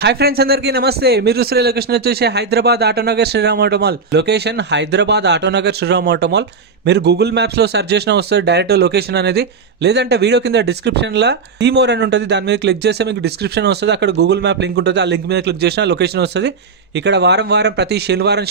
Hi friends अंदर की नमस्ते మీరు చూసే లొకేషన్ వచ్చేసి Hyderabad Autonagar Sriram auto mall location Hyderabad Autonagar Sriram auto mall మీరు గూగుల్ మ్యాప్స్ లో సెర్చ్ చేసినా వస్తుంది డైరెక్ట్ లొకేషన్ అనేది లేదంటే వీడియో కింద డిస్క్రిప్షన్ లో ఈ మోర్ అని ఉంటుంది దాని మీద క్లిక్ చేస్తే మీకు డిస్క్రిప్షన్ వస్తుంది అక్కడ గూగుల్ మ్యాప్ లింక్ ఉంటుంది ఆ లింక్ మీద క్లిక్ చేసినా లొకేషన్ వస్తుంది ఇక్కడ వారం ప్రతి శనివారం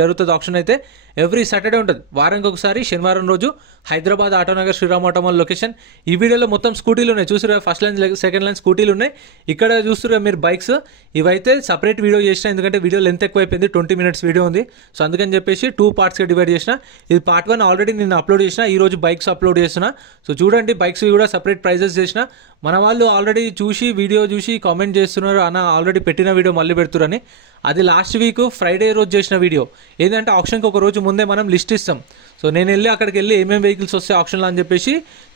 జరుగుతుంది ఆప్షన్ అయితే ఎవ్రీ సాటర్డే ఉంటుంది వారానికి ఒకసారి శనివారం రోజు Hyderabad Autonagar Sriram auto mall location ఈ వీడియోలో మొత్తం స్కూటీలు ఉన్నాయి చూసారా ఫస్ట్ లైన్ సెకండ్ లైన్ స్కూటీలు ఉన్నాయి ఇక్కడ చూస్తురా మీరు బైక్స్ ఇవైతే సెపరేట్ వీడియో చేసిన ఎందుకంటే వీడియో లెంత్ ఎక్కువైపోయింది 20 minutes వీడియో ఉంది సో అందుకని చెప్పేసి 2 parts గా డివైడ్ చేసిన ఇది పార్ట్ 1 ఆల్రెడీ నేను అప్లోడ్ చేసిన ఈ రోజు బైక్స్ అప్లోడ్ చేస్తున్నా సో చూడండి బైక్స్ కూడా సెపరేట్ ప్రైజెస్ చేసిన మన వాళ్ళు ఆల్రెడీ చూసి వీడియో చూసి కామెంట్ చేస్తున్నారు అన్న ఆల్రెడీ పెట్టిన వీడియో మళ్ళీ పెడుతురని అది లాస్ట్ వీక్ ఫ్రైడే రోజు చేసిన వీడియో ఏంటంటే ఆప్షన్కి ఒక రోజు ముందే మనం లిస్ట్ ఇస్తాం సో నేను వెళ్ళి అక్కడికి వెళ్ళి ఏమేమి వెహికల్స్ వస్తాయి ఆప్షన్లో అని చెప్పేసి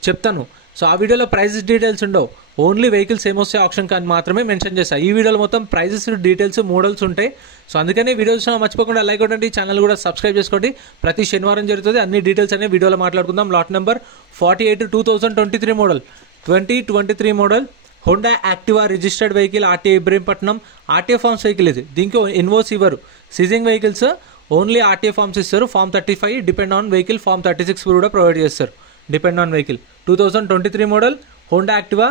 చెప్తాను సో ఆ వీడియోలో ప్రైజెస్ డీటెయిల్స్ ఉండవు ఓన్లీ వెహికల్స్ ఏమొస్తాయి ఆప్షన్ కానీ మాత్రమే మెన్షన్ చేస్తాను ఈ వీడియోలో మొత్తం ప్రైజెస్ డీటెయిల్స్ మోడల్స్ ఉంటాయి సో అందుకని వీడియోస్ మర్చిపోకుండా లైక్ కొట్టండి ఛానల్ కూడా సబ్స్క్రైబ్ చేసుకోండి ప్రతి శనివారం జరుగుతుంది అన్ని డీటెయిల్స్ అనే వీడియోలో మాట్లాడుకుందాం lot number 48 2023 model 2023 model Honda Activa registered vehicle RTA Ibrahimpatnam RTA forms vehicle ఇది దీనికి ఇన్వోస్ ఇవ్వరు seizing vehicles only RTA forms ఇస్తారు form 35 depend on vehicle form 36 కూడా ప్రొవైడ్ చేస్తారు depend on vehicle 2023 model Honda Activa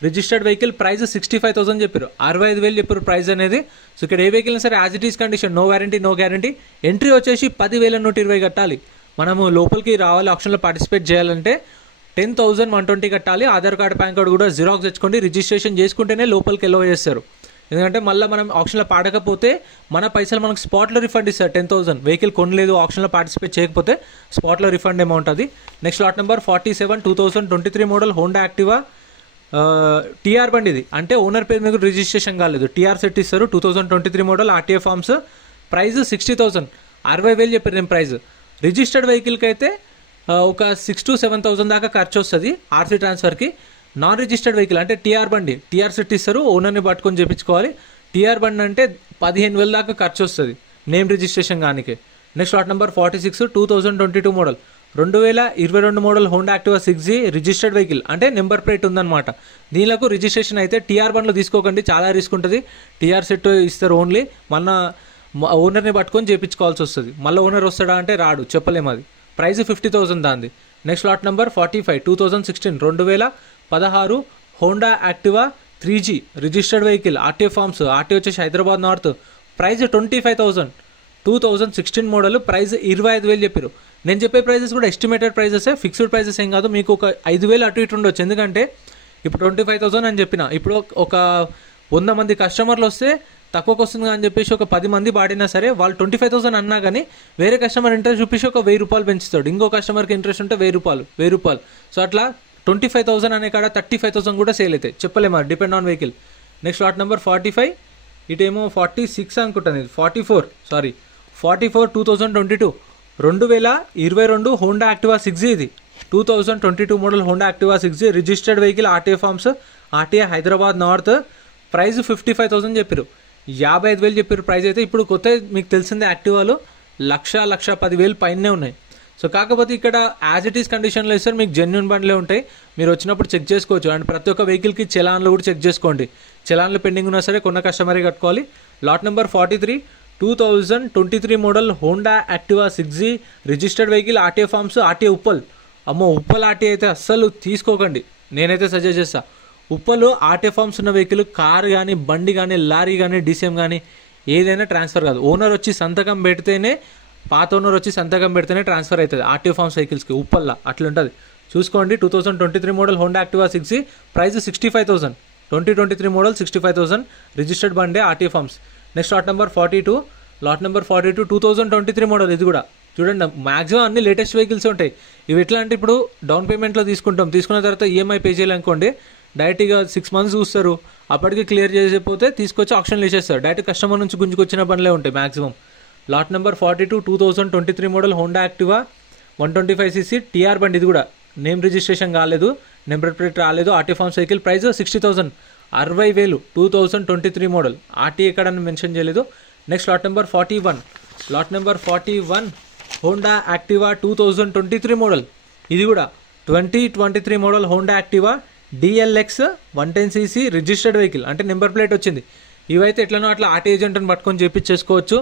registered vehicle price 65,000 చెప్పారు 65,000 చెప్పారు price అనేది so ఇక్కడ ఏ వెహికల్ సరే as it is condition no warranty no guarantee entry వచ్చేసి 10,120 కట్టాలి మనము లోపలికి రావాలి ఆప్షన్లో పార్టిసిపేట్ చేయాలంటే 10,120 కట్టాలి ఆధార్ కార్డు పాన్ కార్డు కూడా జిరాక్స్ తెచ్చుకోండి రిజిస్ట్రేషన్ చేసుకుంటేనే లోపలికి ఎలో చేస్తారు ఎందుకంటే మళ్ళీ మనం ఆప్షన్లో పాడకపోతే మన పైసలు మనకు స్పాట్లో రిఫండ్ ఇస్తారు 10,000 వెహికల్ కొనలేదు ఆప్షన్లో పార్టిసిపేట్ చేయకపోతే స్పాట్లో రిఫండ్ అమౌంట్ అది next lot number 47 2023 model Honda Activa TR బండి ఇది అంటే ఓనర్ పేరు మీద రిజిస్ట్రేషన్ కాలేదు టీఆర్ సెట్ ఇస్తారు 2023 మోడల్ ఆర్టీఏ ఫార్మ్స్ ప్రైస్ 60,000 60,000 చెప్పారు నేను ప్రైస్ రిజిస్టర్డ్ వెహికల్కి అయితే ఒక 6,000 to 7,000 దాకా ఖర్చు వస్తుంది ఆర్సీ ట్రాన్స్ఫర్కి నాన్ రిజిస్టర్డ్ వెహికల్ అంటే టీఆర్ బండి టీఆర్ సెట్ ఇస్తారు ఓనర్ని పట్టుకొని చేయించుకోవాలి టీఆర్ బండి అంటే 15,000 దాకా ఖర్చు వస్తుంది నేమ్ రిజిస్ట్రేషన్ కానికి next lot number 46 2022 model 2022 model Honda Activa 6G registered vehicle అంటే నెంబర్ ప్లేట్ ఉందన్నమాట దీనిలకు రిజిస్ట్రేషన్ అయితే టీఆర్ బండ్లో తీసుకోకండి చాలా రిస్క్ ఉంటుంది టీఆర్ సెట్ ఇస్తారు ఓన్లీ మన ఓనర్ని పట్టుకొని చేయించుకోవాల్సి వస్తుంది మళ్ళీ ఓనర్ వస్తాడా అంటే రాడు చెప్పలేము అది ప్రైస్ 50,000 దాంది next lot number 45 2016 2016 Honda Activa 3G registered vehicle RTA forms RTA వచ్చేసి Hyderabad north price 25,000 2016 model price 25,000 చెప్పారు నేను చెప్పే ప్రైజెస్ కూడా ఎస్టిమేటెడ్ ప్రైజెస్ ఫిక్స్డ్ ప్రైజెస్ ఏం కాదు మీకు ఒక 5,000 అటు ఇటు ఉండొచ్చు ఎందుకంటే ఇప్పుడు 25,000 అని చెప్పిన ఇప్పుడు ఒక 100 మంది కస్టమర్లు వస్తే తక్కువకి వస్తుంది అని చెప్పేసి ఒక 10 మంది పాడినా సరే వాళ్ళు 25,000 అన్నా కానీ వేరే కస్టమర్ ఇంట్రెస్ట్ చూపించి ఒక 1,000 రూపాయలు పెంచుతాడు ఇంకో కస్టమర్కి ఇంట్రెస్ట్ ఉంటే 1,000 రూపాయలు సో అట్లా 25,000 అనే కాడ 35,000 కూడా సేల్ అవుతాయి చెప్పలేము depend on vehicle next lot number 45 ఇటేమో 46 అనుకుంటాను ఇది 44 2022 2022 హోండా యాక్టివా 6G ఇది 2022 model Honda Activa 6G registered vehicle RTA forms RTA Hyderabad north price 55,000 చెప్పారు 55,000 చెప్పారు ప్రైస్ అయితే ఇప్పుడు కొత్త మీకు తెలిసిందే యాక్టివాలో 1,10,000 పైనే ఉన్నాయి సో కాకపోతే ఇక్కడ యాజ్ ఇట్ ఈస్ కండిషన్లో ఇస్తారు మీకు జెన్యూన్ బండ్లే ఉంటాయి మీరు వచ్చినప్పుడు చెక్ చేసుకోవచ్చు అండ్ ప్రతి ఒక్క వెహికల్కి చలాన్లు కూడా చెక్ చేసుకోండి చలాన్లు పెండింగ్ ఉన్నా సరే కొన్న కస్టమరే కట్టుకోవాలి lot number 43 2023 model Honda Activa 6G registered vehicle RTA forms RTA Uppal అమ్మో ఉప్పల్ ఆర్టీఏ అయితే అస్సలు తీసుకోకండి నేనైతే సజెస్ట్ చేస్తా ఉప్పలు ఆర్టీఏ ఫార్మ్స్ ఉన్న వెహికల్ కార్ కానీ బండి కానీ లారీ కానీ డీసీఎం కానీ ఏదైనా ట్రాన్స్ఫర్ కాదు ఓనర్ వచ్చి సంతకం పెడితేనే పాత ఓనర్ వచ్చి సంతకం పెడితేనే ట్రాన్స్ఫర్ అవుతుంది ఆర్టీఏ ఫార్మ్స్ వెహికల్స్కి ఉప్పల్లా అట్లుంటుంది చూసుకోండి 2023 model Honda Activa 6G price 65,000 2023 model 65,000 registered బండే RTA forms next lot number 42 lot number 42 2023 model ఇది కూడా చూడండి మ్యాక్సిమం అన్ని లేటెస్ట్ వెహికల్స్ ఉంటాయి ఇవి ఎట్లా అంటే ఇప్పుడు డౌన్ పేమెంట్లో తీసుకున్న తర్వాత ఈఎంఐ పే చేయాలనుకోండి డైరెక్ట్గా 6 months చూస్తారు అప్పటికి క్లియర్ చేసేపోతే తీసుకొచ్చి ఆప్షన్లు వేసేస్తారు డైరెక్ట్ కస్టమర్ నుంచి గుంజుకొచ్చిన బండ్లే ఉంటాయి maximum lot number 42 2023 model Honda Activa 125cc TR బండి ఇది కూడా నేమ్ రిజిస్ట్రేషన్ కాలేదు నెంబర్ ప్లేట్ రాలేదు RTA forms vehicle price 60,000 60,000 2023 model RTA ఎక్కడ మెన్షన్ చేయలేదు next lot number 41 Honda Activa 2023 model ఇది కూడా 2023 model Honda Activa DLX 110cc registered vehicle అంటే నెంబర్ ప్లేట్ వచ్చింది ఇవైతే ఎట్లనో అట్లా ఆర్టీ ఏజెంట్ని పట్టుకొని చేపించేసుకోవచ్చు.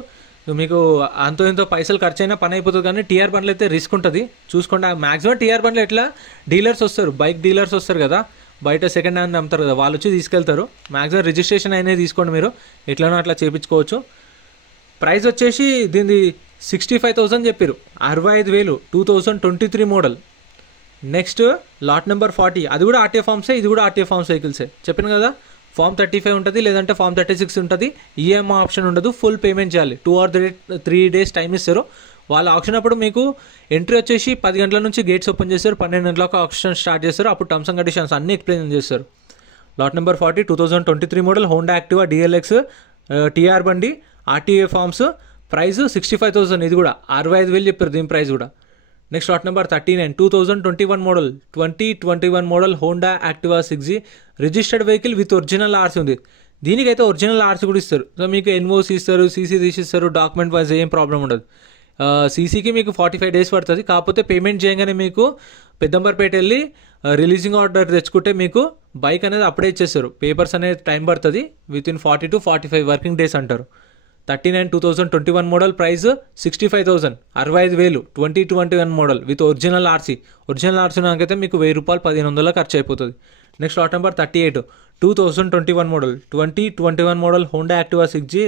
మీకు అంతో ఎంతో పైసలు ఖర్చు అయినా పని అయిపోతుంది. కానీ టీఆర్ బండ్లు అయితే రిస్క్ ఉంటుంది, చూసుకోండి. మాక్సిమం టీఆర్ బండ్లు ఎట్లా డీలర్స్ వస్తారు, బైక్ డీలర్స్ వస్తారు కదా, బయట సెకండ్ హ్యాండ్ అమ్ముతారు కదా, వాళ్ళు వచ్చి తీసుకెళ్తారు. మాక్సిమం రిజిస్ట్రేషన్ అయినా తీసుకోండి, మీరు ఎట్లనో అట్లా చేయించుకోవచ్చు. ప్రైస్ వచ్చేసి దీనిది 65,000 చెప్పారు, 65,000, 2023 మోడల్. నెక్స్ట్ లాట్ నెంబర్ 40, అది కూడా ఆర్టీఏ ఫార్మ్సే, ఇది కూడా ఆర్టీఏ ఫార్మ్స్ వెహికల్సే. చెప్పాను కదా, ఫామ్ 35 ఉంటుంది, లేదంటే ఫామ్ 36 ఉంటుంది. ఈఎంఐ ఆప్షన్ ఉండదు, ఫుల్ పేమెంట్ చేయాలి. 2 or 3 days టైం ఇస్తారు. వాళ్ళు ఆప్షన్ అప్పుడు మీకు ఎంట్రీ వచ్చేసి 10 గంటల నుంచి గేట్స్ ఓపెన్ చేస్తారు, 12 గంటలకు ఆప్షన్ స్టార్ట్ చేస్తారు. అప్పుడు టర్మ్స్ అండ్ కండిషన్స్ అన్ని ఎక్స్ప్లెయిన్ చేస్తారు. Lot number 40, 2023 model, Honda Activa DLX, TR బండి, ఆర్టీఏ ఫార్మ్స్. ప్రైస్ 65,000, ఇది కూడా 65,000 చెప్పారు దీని ప్రైస్ కూడా. Next lot number 39, 2021 model, 2021 model Honda Activa 6G registered vehicle with original RC ఉంది. దీనికైతే ఒరిజినల్ ఆర్సీ కూడా ఇస్తారు. సో మీకు ఎన్ఓసి ఇస్తారు, సీసీ తీసిస్తారు, డాక్యుమెంట్ వైజ్ ఏం ప్రాబ్లం ఉండదు. సీసీకి మీకు 45 days పడుతుంది. కాకపోతే పేమెంట్ చేయగానే మీకు పెద్దంబర్పేట వెళ్ళి రిలీజింగ్ ఆర్డర్ తెచ్చుకుంటే మీకు బైక్ అనేది అప్పుడే ఇచ్చేస్తారు. పేపర్స్ అనేది టైం పడుతుంది, with in 40 to 45 working days అంటారు. 39, 2021 model, price 65,000, 65,000, 2021 model with original RC. Original RC నాకైతే మీకు 1,000 రూపాయలు 1,500 ఖర్చు అయిపోతుంది. Next lot number 38, 2021 model, 2021 model Honda Activa 6G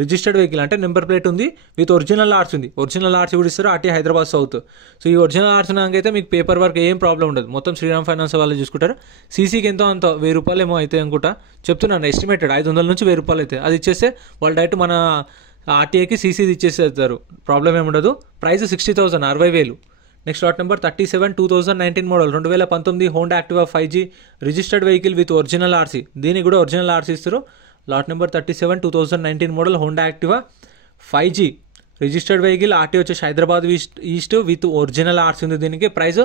registered vehicle, అంటే నెంబర్ ప్లేట్ ఉంది, విత్ ఒరిజినల్ ఆర్సీ ఉంది. ఒరిజినల్ ఆర్సీ కూడా ఇస్తారు, ఆర్టీ హైదరాబాద్ సౌత్. సో ఈ ఒరిజినల్ ఆర్సీ నాకైతే మీకు పేపర్ వర్క్ ఏం ప్రాబ్లం ఉండదు, మొత్తం శ్రీరామ్ ఫైనాన్స్ వాళ్ళు చూసుకుంటారు. సీసీకి ఎంతో అంత 1,000 రూపాయలు ఏమో అయితే అనుకుంటా, చెప్తున్నాను ఎస్టిమేటెడ్ 500 నుంచి 1,000 రూపాయలు అయితే. అది ఇచ్చేస్తే వాళ్ళు డైరెక్ట్ మన ఆర్టీఏకి సీసీది ఇచ్చేసేస్తారు, ప్రాబ్లం ఏమి ఉండదు. Price 60,000, 60,000. Next lot number 37, 2019 model, 2019 Honda Activa 5G registered vehicle with original RC. దీనికి కూడా ఒరిజినల్ ఆర్సీ ఇస్తారు. Lot number 37, 2019 model Honda Activa 5G registered vehicle, RT వచ్చేసి Hyderabad east with original RC ఉంది. దీనికి ప్రైస్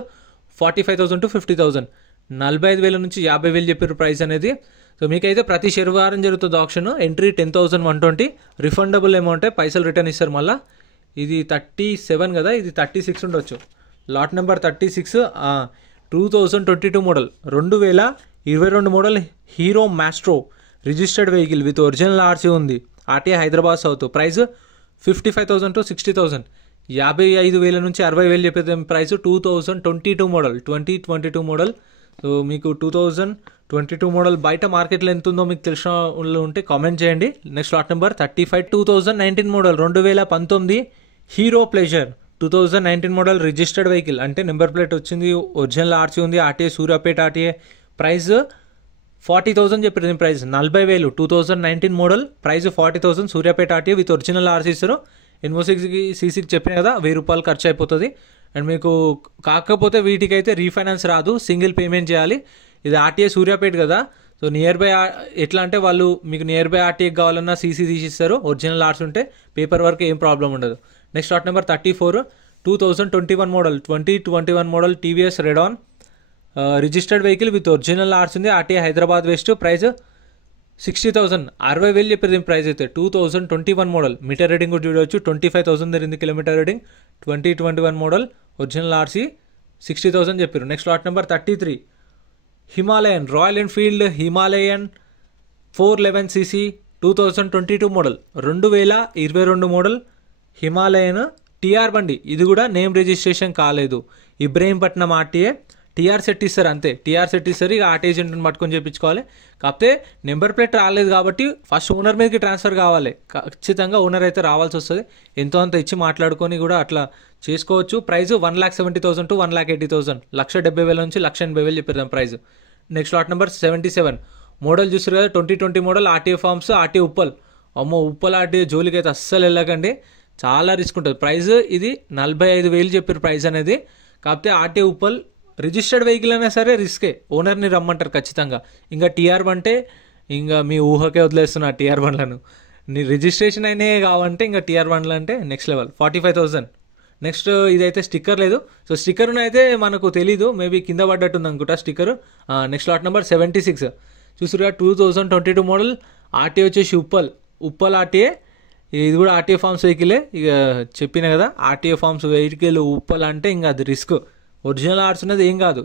45,000 to 50,000, 45,000 నుంచి 50,000 చెప్పారు ప్రైస్ అనేది. So మీకైతే ప్రతి శనివారం జరుగుతుంది ఆప్షన్. ఎంట్రీ 10,120, రిఫండబుల్ అమౌంట్, పైసలు రిటర్న్ ఇస్తారు మళ్ళీ. ఇది 37 కదా, ఇది 36 ఉండొచ్చు. Lot number 36, 2022 model, 2022 model Hero Maestro registered vehicle with original RC ఉంది, RTA Hyderabad south. Price 55,000 to 60,000, 55,000 నుంచి 60,000 చెప్పేది ప్రైస్. 2022 model, 2022 model. సో మీకు 2022 మోడల్ బయట మార్కెట్లో ఎంత ఉందో మీకు తెలిసిన వాళ్ళు ఉంటే కామెంట్ చేయండి. Next lot number 35, 2019 model, 2019 hero pleasure, 2019 model registered vehicle, అంటే నెంబర్ ప్లేట్ వచ్చింది, ఒరిజినల్ ఆర్సీ ఉంది, ఆర్టీఏ సూర్యాపేట ఆర్టీఏ. ప్రైస్ 40,000 చెప్పారు దీని price, 40,000. 2019 model, price 40,000, Suryapet RTA with original RC ఇస్తారు. ఎన్ఓసికి సీసీకి చెప్పిన కదా 1,000 రూపాయలు ఖర్చు అయిపోతుంది. అండ్ మీకు కాకపోతే వీటికైతే రీఫైనాన్స్ రాదు, సింగిల్ పేమెంట్ చేయాలి. ఇది ఆర్టీఏ సూర్యాపేట కదా, సో నియర్ బై ఎట్లా అంటే వాళ్ళు మీకు నియర్ బై ఆర్టీఏకి కావాలన్నా సీసీ తీసిస్తారు, ఒరిజినల్ ఆర్సీ ఉంటే పేపర్ వర్క్ ఏం ప్రాబ్లం ఉండదు. Next lot number 34, 2021 model, 2021 model TVS రెడాన్ registered vehicle with original RC ఉంది, ఆర్టీఏ హైదరాబాద్ వెస్ట్. ప్రైస్ 60,000, 60,000 చెప్పారు దీని ప్రైస్ అయితే. 2021 మోడల్, మీటర్ రీడింగ్ కూడా చూడవచ్చు, 25,000 జరిగింది kilometre reading. 2021 model original RC 60,000 చెప్పారు. Next lot number 33, Himalayan, Royal Enfield Himalayan 411cc 2022 model, 2022 model Himalayan TR బండి. ఇది కూడా నేమ్ రిజిస్ట్రేషన్ కాలేదు, ఇబ్రహీంపట్నం ఆర్టీఏ. టీఆర్ సెట్ ఇస్తారు అంతే, టీఆర్ సెట్ ఇస్తారు, ఇక ఆర్టీ ఏజెంట్ని పట్టుకొని చేయించుకోవాలి. కాకపోతే నెంబర్ ప్లేట్ రాలేదు కాబట్టి ఫస్ట్ ఓనర్ మీదకి ట్రాన్స్ఫర్ కావాలి, ఖచ్చితంగా ఓనర్ అయితే రావాల్సి వస్తుంది. ఎంతో అంత ఇచ్చి మాట్లాడుకొని కూడా అట్లా చేసుకోవచ్చు. ప్రైస్ 1,70,000 to 1,80,000, 1,70,000 నుంచి 1,80,000 చెప్పారు price. Next lot number 77 model చూసారు కదా, 2020 model RTA forms, RTA Uppal. అమ్మో ఉప్పల్ ఆర్టీఏ జోలికి అయితే అస్సలు వెళ్ళకండి, చాలా రిస్క్ ఉంటుంది. ప్రైస్ ఇది 45,000 చెప్పారు ప్రైస్ అనేది. కాకపోతే ఆర్టీఏ ఉప్పల్ రిజిస్టర్డ్ వెహికల్ అయినా సరే రిస్కే, ఓనర్ని రమ్మంటారు ఖచ్చితంగా. ఇంకా టీఆర్ బంటే ఇంకా మీ ఊహకే వదిలేస్తున్నా టీఆర్ బండ్లను. నీ రిజిస్ట్రేషన్ అయినా కావంటే ఇంకా టీఆర్ బండ్లు అంటే నెక్స్ట్ లెవెల్, 45,000. నెక్స్ట్ ఇదైతే స్టిక్కర్ లేదు, సో స్టిక్కర్ అయితే మనకు తెలీదు, మేబీ కింద పడ్డట్టుంది అనుకుంటా స్టిక్కర్. నెక్స్ట్ లాట్ నెంబర్ 76 చూసారుగా, 2022 మోడల్ ఆర్టీఏ వచ్చేసి ఉప్పల్ ఆర్టీఏ. ఇది కూడా ఆర్టీఏ ఫార్మ్స్ వెహికలే, ఇక చెప్పిన కదా ఆర్టీఏ ఫార్మ్స్ వెహికల్ ఉప్పల్ అంటే ఇంకా అది రిస్క్. ఒరిజినల్ ఆర్ట్స్ ఉన్నది ఏం కాదు,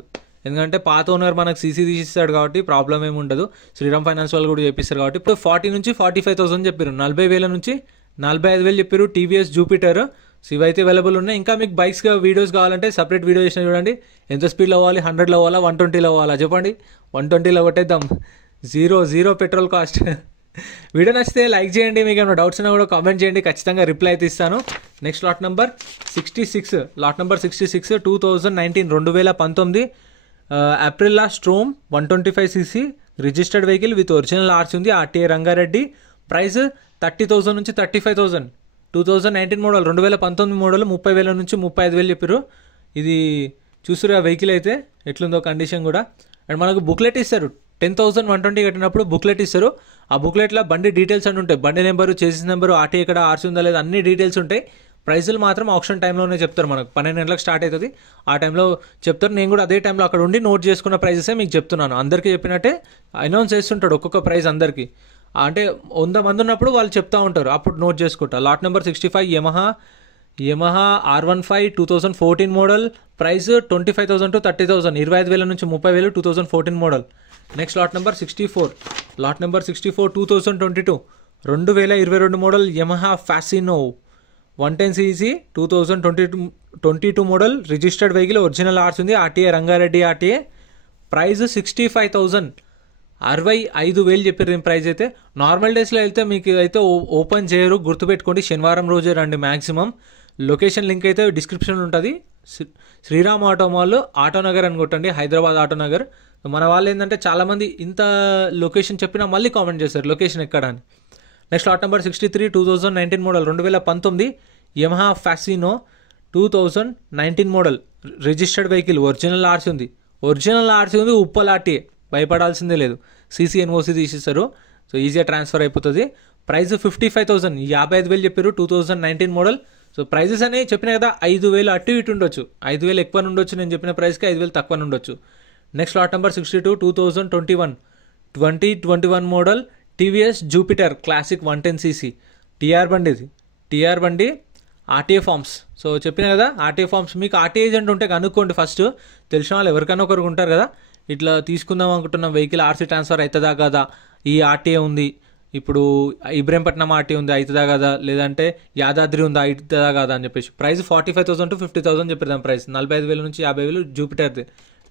ఎందుకంటే పాత ఓనర్ మనకు సీసీ తీసిస్తాడు కాబట్టి ప్రాబ్లం ఏమి ఉండదు. శ్రీరామ్ ఫైనాన్స్ వాళ్ళు కూడా చేపిస్తారు కాబట్టి. ఇప్పుడు 40 నుంచి 45,000 చెప్పారు, 40,000 నుంచి 45,000 చెప్పారు టీవీఎస్ జూపిటర్. సో ఇవైతే అవైలబుల్ ఉన్నాయి. ఇంకా మీకు బైక్స్గా వీడియోస్ కావాలంటే సపరేట్ వీడియో చేసిన చూడండి. ఎంత స్పీడ్లో అవ్వాలి, 100లో అవ్వాలా, 120లో అవ్వాలా చెప్పండి. 120లో కొట్టేద్దాం, జీరో పెట్రోల్ కాస్ట్. వీడియో నచ్చితే లైక్ చేయండి, మీకు ఏమైనా డౌట్స్ ఉన్నా కూడా కామెంట్ చేయండి, ఖచ్చితంగా రిప్లై అయితే ఇస్తాను. Next lot number 66, lot number 66 2019 2019 Aprilia Storm 125cc registered vehicle with original RC ఉంది, ఆర్టీఏ రంగారెడ్డి. ప్రైస్ 30,000 నుంచి 35,000. 2019 మోడల్, 2019 మోడల్, 30,000 నుంచి 35,000 చెప్పారు. ఇది చూసారు ఆ వెహికల్ అయితే ఎట్లుందో కండిషన్ కూడా. అండ్ మనకు బుక్లెట్ ఇస్తారు, 10,120 కట్టినప్పుడు బుక్లెట్ ఇస్తారు. ఆ బుక్లెట్లో బండి డీటెయిల్స్ అని ఉంటాయి, బండి నెంబరు, చేసిన నెంబరు, ఆర్టీ ఎక్కడ, ఆర్సీ ఉందా లేదా, అన్ని డీటెయిల్స్ ఉంటాయి. ప్రైజులు మాత్రం ఆప్షన్ టైంలోనే చెప్తారు, మనకు 12 గంటలకు స్టార్ట్ అవుతుంది, ఆ టైంలో చెప్తారు. నేను కూడా అదే టైంలో అక్కడ ఉండి నోట్ చేసుకున్న ప్రైజెసే మీకు చెప్తున్నాను. అందరికీ చెప్పినట్టే అనౌన్స్ చేస్తుంటాడు ఒక్కొక్క ప్రైస్ అందరికీ. అంటే 100 మంది ఉన్నప్పుడు వాళ్ళు చెప్తా ఉంటారు, అప్పుడు నోట్ చేసుకుంటా. Lot number 65 Yamaha R15 2014 model. Price 25,000 to 30,000, 25,000 నుంచి 30,000, 2014 model. Next lot number 64, lot number 64 2022 2022 model Yamaha Fascino 110cc 2022 model registered vehicle, original RC ఉంది, ఆర్టీఏ రంగారెడ్డి ఆర్టీఏ. ప్రైస్ 65,000, 65,000 చెప్పారు దీని ప్రైస్ అయితే. నార్మల్ డేస్లో వెళ్తే మీకు అయితే ఓపెన్ చేయరు, గుర్తుపెట్టుకోండి, శనివారం రోజే రండి మ్యాక్సిమం. లొకేషన్ లింక్ అయితే డిస్క్రిప్షన్లో ఉంటుంది. శ్రీరామ్ ఆటో మాల్, ఆటోనగర్ అని కొట్టండి, హైదరాబాద్ ఆటోనగర్. మన వాళ్ళు ఏంటంటే చాలామంది ఇంత లొకేషన్ చెప్పినా మళ్ళీ కామెంట్ చేస్తారు లొకేషన్ ఎక్కడ అని. Next lot number 63 2019 model 2019 Yamaha Fascino 2019 model registered vehicle, original RC ఉంది, ఉప్పల్ ఆర్టీఏ, భయపడాల్సిందే లేదు. సీసీ ఎన్ఓసీ తీసిస్తారు, సో ఈజీగా ట్రాన్స్ఫర్ అయిపోతుంది. ప్రైస్ 55,000, 55,000 చెప్పారు, 2019 మోడల్. సో ప్రైజెస్ అనేవి చెప్పిన కదా, 5,000 అటు ఇటు ఉండొచ్చు, 5,000 ఎక్కువ ఉండొచ్చు, నేను చెప్పిన ప్రైస్కి 5,000 తక్కువ ఉండొచ్చు. Next lot number 62 2021 model TVS Jupiter classic 110cc TR బండి. ఇది టీఆర్ బండి, ఆర్టీఏ ఫార్మ్స్. సో చెప్పిన కదా ఆర్టీఏ ఫార్మ్స్, మీకు ఆర్టీఏ ఏజెంట్ ఉంటే కనుక్కోండి ఫస్ట్, తెలిసిన వాళ్ళు ఎవరికైనా ఒకరికి ఉంటారు కదా, ఇట్లా తీసుకుందాం అనుకుంటున్నాం వెహికల్, ఆర్సీ ట్రాన్స్ఫర్ అవుతుందా కదా, ఈ ఆర్టీఏ ఉంది, ఇప్పుడు ఇబ్రహీంపట్నం ఆర్టీ ఉంది, అవుతుందా కదా, లేదంటే యాదాద్రి ఉందా, అవుతుందా కదా అని చెప్పేసి. ప్రైస్ 45,000 to 50,000 చెప్పేదాం ప్రైస్, 45,000 నుంచి 50,000 జూపిటర్ది.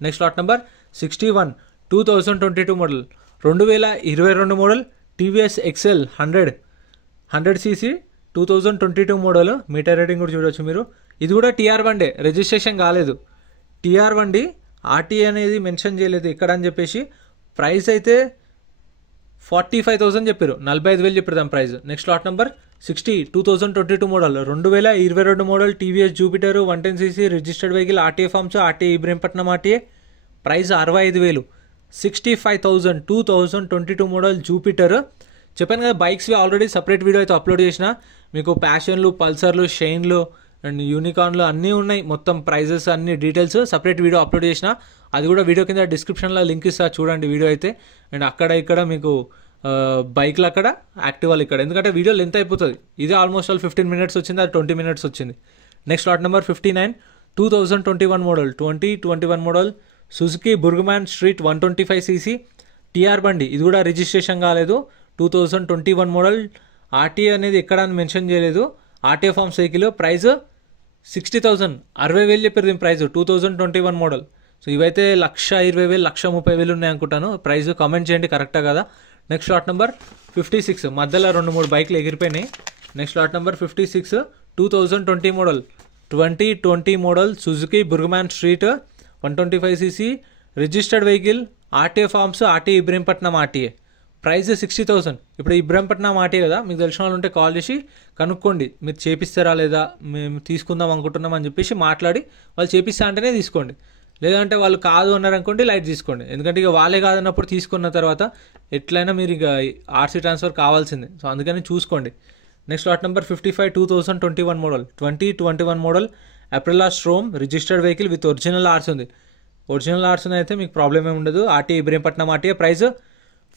Next lot number 61 2022 model 2022 model TVS Excel 100cc 2022 model. Meter rating కూడా చూడవచ్చు మీరు. ఇది కూడా టీఆర్ బండే, రిజిస్ట్రేషన్ కాలేదు, టీఆర్ బండి, ఆర్టీఏ అనేది మెన్షన్ చేయలేదు ఇక్కడ అని చెప్పేసి. ప్రైస్ అయితే 45,000 చెప్పారు, 45,000 చెప్పారు దాని price. Next lot number 60 2022 model 2022 model TVS Jupiter 110cc registered vehicle, RTA forms, RTA Ibrahimpatnam RTA. Price 65,000, 65,000 2022 model Jupiter. చెప్పాను కదా బైక్స్ ఆల్రెడీ సపరేట్ వీడియో అయితే అప్లోడ్ చేసిన, మీకు ప్యాషన్లు, పల్సర్లు, షైన్లు అండ్ యూనికార్న్లు అన్నీ ఉన్నాయి, మొత్తం ప్రైజెస్ అన్ని డీటెయిల్స్ సపరేట్ వీడియో అప్లోడ్ చేసిన. అది కూడా వీడియో కింద డిస్క్రిప్షన్లో లింక్ ఇస్తా, చూడండి వీడియో అయితే. అండ్ అక్కడ ఇక్కడ మీకు బైక్లు అక్కడ, యాక్టివాలు ఇక్కడ, ఎందుకంటే వీడియో లెంత్ అయిపోతుంది. ఇది ఆల్మోస్ట్ 15 minutes వచ్చింది, అది 20 minutes వచ్చింది. Next lot number 59 2021 model 2021 model Suzuki Burgman street 125cc TR బండి. ఇది కూడా రిజిస్ట్రేషన్ కాలేదు, 2021 మోడల్. ఆర్టీఏ అనేది ఎక్కడ అని మెన్షన్ చేయలేదు, ఆర్టీఏ ఫార్మ్స్ వెహికల్. ప్రైస్ 60,000, 60,000 చెప్పారు దీని ప్రైస్, 2021 మోడల్. సో ఇవైతే 1,20,000, 1,30,000 ఉన్నాయి అనుకుంటాను ప్రైస్. కామెంట్ చేయండి కరెక్టా కదా. నెక్స్ట్ లాట్ నెంబర్ 56, మధ్యలో 2-3 బైక్లు ఎగిరిపోయినాయి. Next lot number 56 2020 model 2020 model Suzuki Burgman street 125cc registered vehicle, RTA forms, RTA Ibrahimpatnam RTA. Price 60,000. ఇప్పుడు ఇబ్రహీంపట్నం ఆర్టీఏ కదా, మీకు తెలిసిన వాళ్ళు ఉంటే కాల్ చేసి కనుక్కోండి, మీరు చేపిస్తారా లేదా, మేము తీసుకుందాం అనుకుంటున్నాం అని చెప్పేసి మాట్లాడి, వాళ్ళు చేపిస్తా అంటేనే తీసుకోండి, లేదంటే వాళ్ళు కాదు అన్నారనుకోండి లైట్ తీసుకోండి. ఎందుకంటే ఇక వాళ్ళే కాదన్నప్పుడు తీసుకున్న తర్వాత ఎట్లయినా మీరు ఇక ఆర్సీ ట్రాన్స్ఫర్ కావాల్సిందే, సో అందుకని చూసుకోండి. Next lot number 55 2021 model 2021 model Aprilia Storm registered vehicle with original RC ఉంది. ఒరిజినల్ ఆర్సీ అయితే మీకు ప్రాబ్లం ఏమి ఉండదు. RTA Ibrahimpatnam RTA. Price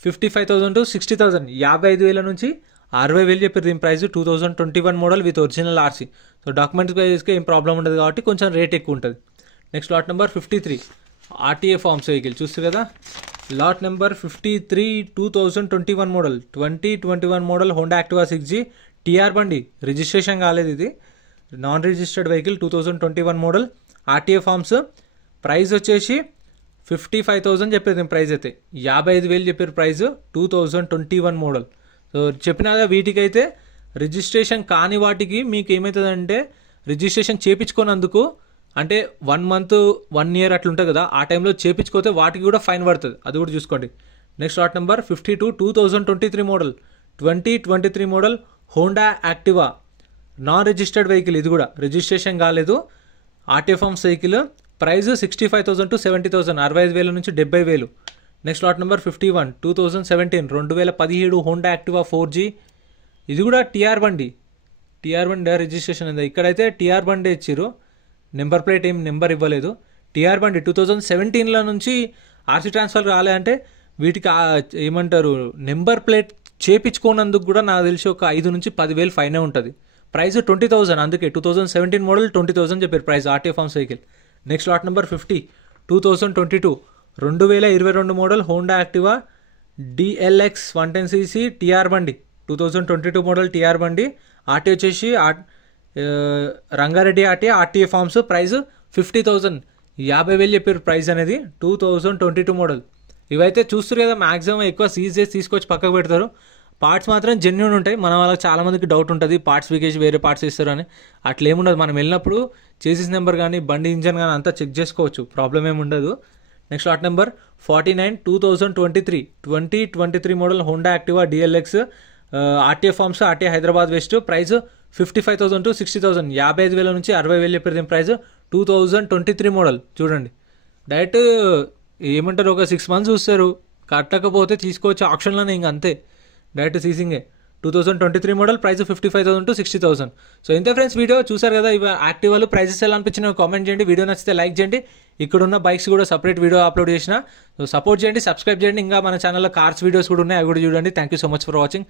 55,000 to 60,000, 55,000 నుంచి 60,000 చెప్పారు దీని price. 2021 model with original RC. So documents వైజ్గా ఏం ప్రాబ్లం ఉండదు కాబట్టి కొంచెం రేట్ ఎక్కువ ఉంటుంది. Next lot number 53 RTA forms vehicle చూస్తారు కదా, lot number 53 2021 model 2021 model Honda Activa 6G TR బండి, రిజిస్ట్రేషన్ కాలేదు, ఇది non registered vehicle 2021 model RTA forms. Price వచ్చేసి 55,000 చెప్పేది ప్రైస్, అయితే 55,000 చెప్పారు ప్రైస్, 2021 మోడల్. సో చెప్పినా కదా వీటికైతే రిజిస్ట్రేషన్ కాని వాటికి మీకు ఏమవుతుందంటే రిజిస్ట్రేషన్ చేయించుకోనందుకు అంటే 1 month 1 year అట్లా ఉంటుంది కదా, ఆ టైంలో చేయించుకోతే వాటికి కూడా ఫైన్ పడుతుంది, అది కూడా చూసుకోండి. Next lot number 52 2023 model 2023 model Honda Activa non registered vehicle, ఇది కూడా రిజిస్ట్రేషన్ కాలేదు, RTA forms vehicle. Price 65,000 to 70,000, 65,000 నుంచి 70,000. Next lot number 51 2017 2017 Honda Activa 4G, ఇది కూడా టీఆర్ బండి రిజిస్ట్రేషన్ ఉంది. ఇక్కడైతే టీఆర్ బండి ఇచ్చారు, నెంబర్ ప్లేట్ ఏం నెంబర్ ఇవ్వలేదు. టీఆర్ బండి 2017లో నుంచి ఆర్సీ ట్రాన్స్ఫర్ రాలేదంటే వీటికి ఏమంటారు నెంబర్ ప్లేట్ చేపించుకోనందుకు కూడా నాకు తెలిసి ఒక 5 నుంచి 10,000 ఫైనే ఉంటుంది. ప్రైస్ 20,000, అందుకే 2017 మోడల్ 20,000 చెప్పారు price RTA forms vehicle. Next lot number 50 2022 2022 model Honda Activa DLX 110cc TR బండి 2022 మోడల్ టీఆర్ బండి. ఆర్టీ వచ్చేసి రంగారెడ్డి ఆర్టీఏ ఫార్మ్స్. ప్రైస్ 50,000, 50,000 చెప్పారు ప్రైస్ అనేది, 2022 మోడల్. ఇవైతే చూస్తారు కదా మ్యాక్సిమం ఎక్కువ సీజ్ చేసి తీసుకొచ్చి పక్కకు పెడతారు. పార్ట్స్ మాత్రం జెన్యూన్ ఉంటాయి. మన వాళ్ళకి చాలా మందికి డౌట్ ఉంటుంది పార్ట్స్ బికేసి వేరే పార్ట్స్ ఇస్తారు అని, అట్లా ఏముండదు. మనం వెళ్ళినప్పుడు చేసిస్ నెంబర్ కానీ బండి ఇంజన్ కానీ అంతా చెక్ చేసుకోవచ్చు, ప్రాబ్లం ఏమి ఉండదు. Next lot number 49 2023 model Honda Activa DLX RTA forms RTA Hyderabad west. Price 55,000 to 60,000, 55,000 నుంచి 60,000 చెప్పారు దీని ప్రైస్, 2023 మోడల్. చూడండి డైరెక్ట్ ఏమంటారు ఒక 6 months చూస్తారు, కట్టకపోతే తీసుకోవచ్చు ఆప్షన్లోనే, ఇంక అంతే డైరెక్ట్ సీసింగే. 2023 మోడల్, ప్రైస్ 55,000 to 60,000. సో ఇంతే ఫ్రెండ్స్, వీడియో చూసారు కదా. ఇవి యాక్టివాలు ప్రైజెస్ ఎలా అనిపించినా కామెంట్ చేయండి, వీడియో నచ్చితే లైక్ చేయండి. ఇక్కడున్న బైక్స్ కూడా సపరేట్ వీడియో అప్లోడ్ చేసిన, సో సపోర్ట్ చేయండి, సబ్స్క్రైబ్ చేయండి. ఇంకా మన ఛానల్లో కార్స్ వీడియోస్ కూడా ఉన్నాయి, అవి కూడా చూడండి. Thank you so much for watching.